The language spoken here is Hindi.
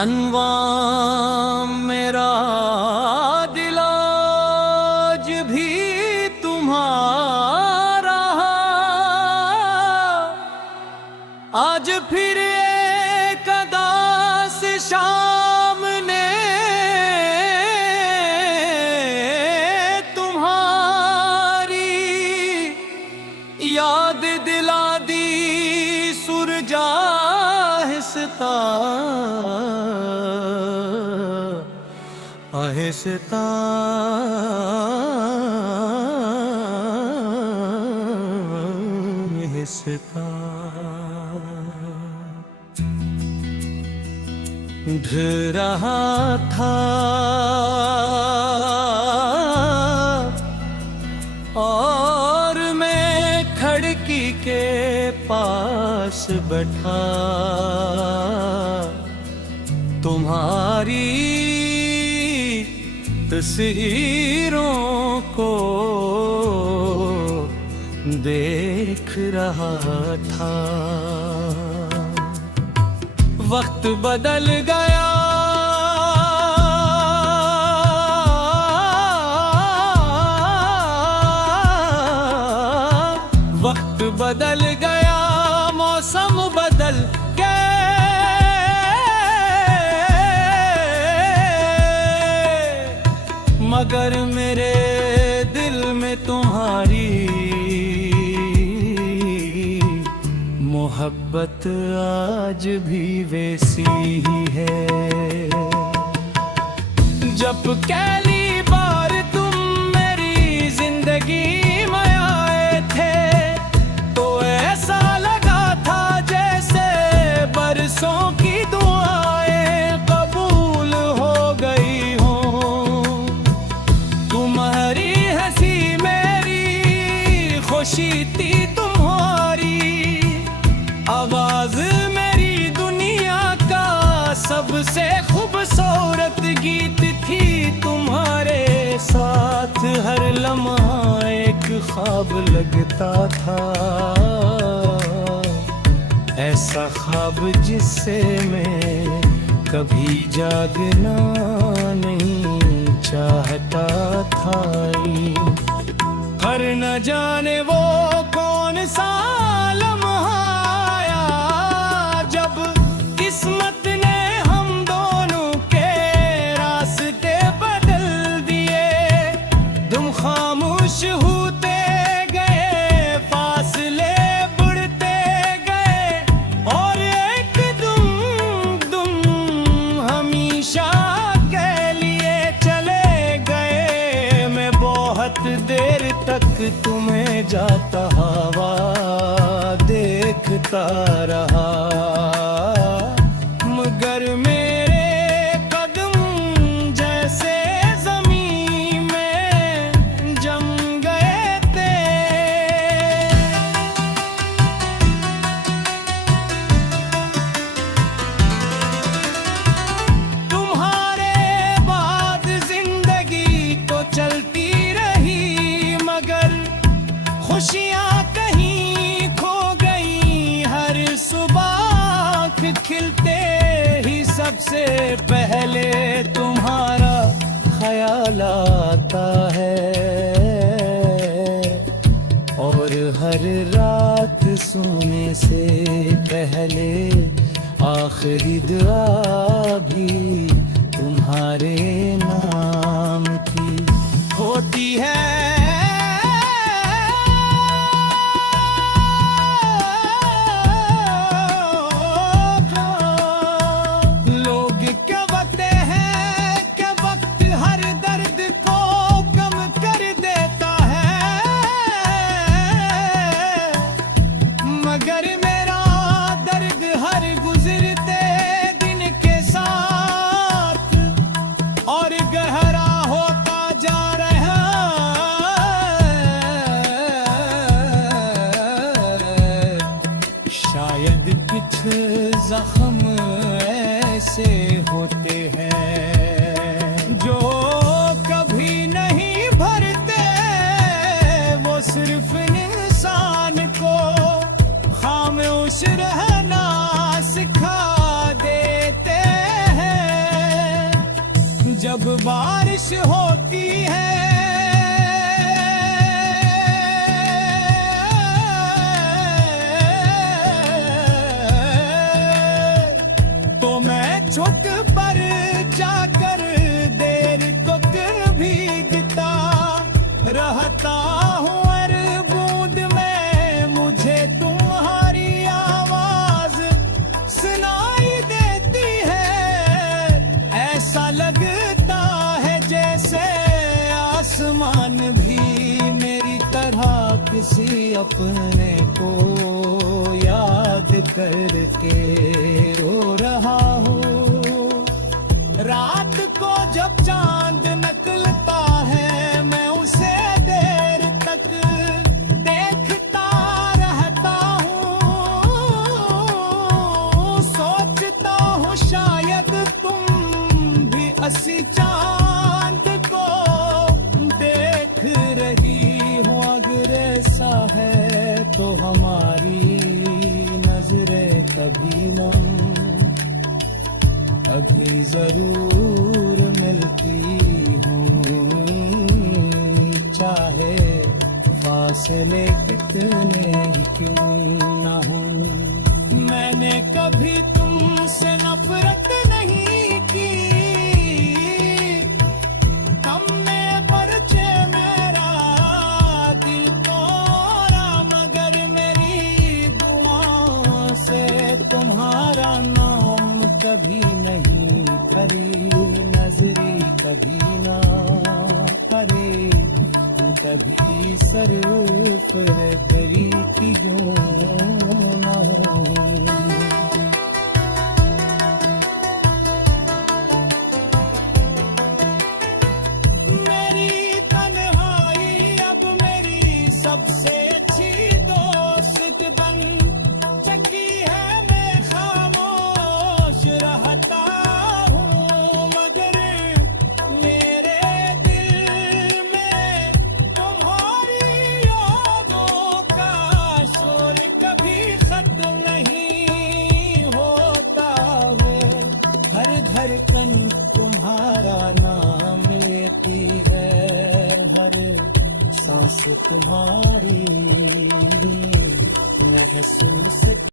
अनवा मेरा दिल आज भी तुम्हारा, आज फिर एक अदास शाम ने तुम्हारी याद दिला दी सुरजा आहिस्ता आहिस्ता आहिस्ता ढल रहा था और मैं खिड़की के पास बैठा, तुम्हारी तस्वीरों को देख रहा था। वक्त बदल गया, वक्त बदल गया, मौसम बदल मगर मेरे दिल में तुम्हारी मोहब्बत आज भी वैसी ही है। जब पहली बार तुम मेरी जिंदगी में आए थे तो ऐसा लगा था जैसे बरसों की दुआएं कबूल हो गई हों। तुम्हारी हंसी मेरी खुशी थी, तुम्हारी आवाज मेरी दुनिया का सबसे खूबसूरत गीत थी। तुम्हारे साथ हर लम्हा एक ख्वाब लगता था, ऐसा ख्वाब जिससे मैं कभी जागना नहीं चाहता था। पर न जाने वो कौन सा लम्हा आया जब किस्मत ने हम दोनों के रास्ते बदल दिए। तुम खामोश होते गए, फासले बढ़ते गए और एक तुम हमेशा के लिए चले गए। मैं बहुत देर तक तुम्हें जाता हवा देखता रहा, मगर मेरे कदम जैसे ज़मीन में जम गए थे। तुम्हारे बाद जिंदगी तो चलती रही, मगर खुशियाँ कहीं खो गई। हर सुबह खिलते ही सबसे पहले तुम्हारा ख्याल आता है, और हर रात सोने से पहले आखिरी दुआ भी तुम्हारे नाम की होती है। मगर मेरा दर्द हर गुजरते दिन के साथ और गहरा होता जा रहा है। शायद कुछ जख्म ऐसे होते हैं जो कभी नहीं भरते, वो सिर्फ इंसान को खामोश रहना सिखा देते हैं। जब बारिश होती है तो मैं छुप पर जाकर देर तक भीगता रहता हूँ। हर बूंद में मुझे तुम्हारी आवाज सुनाई देती है। ऐसा लगता है जैसे आसमान भी मेरी तरह किसी अपने को याद करके रो रहा हो। रात को जब चांद निकलता है मैं उसे देर तक देखता रहता हूँ। सोचता हूँ शायद तुम भी असी चांद को देख रही हो। अगर ऐसा है तो हमारी नजरें कभी न कभी जरूर मिलती होंगी। चाहे फासले कितने ही क्यों ना हो। मैंने कभी तुमसे नफरत नहीं की। तुमने परिचय मेरा दिल तोड़ा मगर मेरी दुआ से तुम्हारा नाम कभी नहीं हरी। नजरी कभी ना हरी कभी सरफरदरी की यूं ना हो। मेरी तन्हाई अब मेरी सबसे अच्छी दोस्त बन चकी है। मैं खामोश रहता हूँ मगर मेरे दिल में तुम्हारी यादों का शोर कभी खत्म नहीं होता है। हर धड़कन तुम्हारा नाम लेती है। हर सांस तुम्हारी महसूस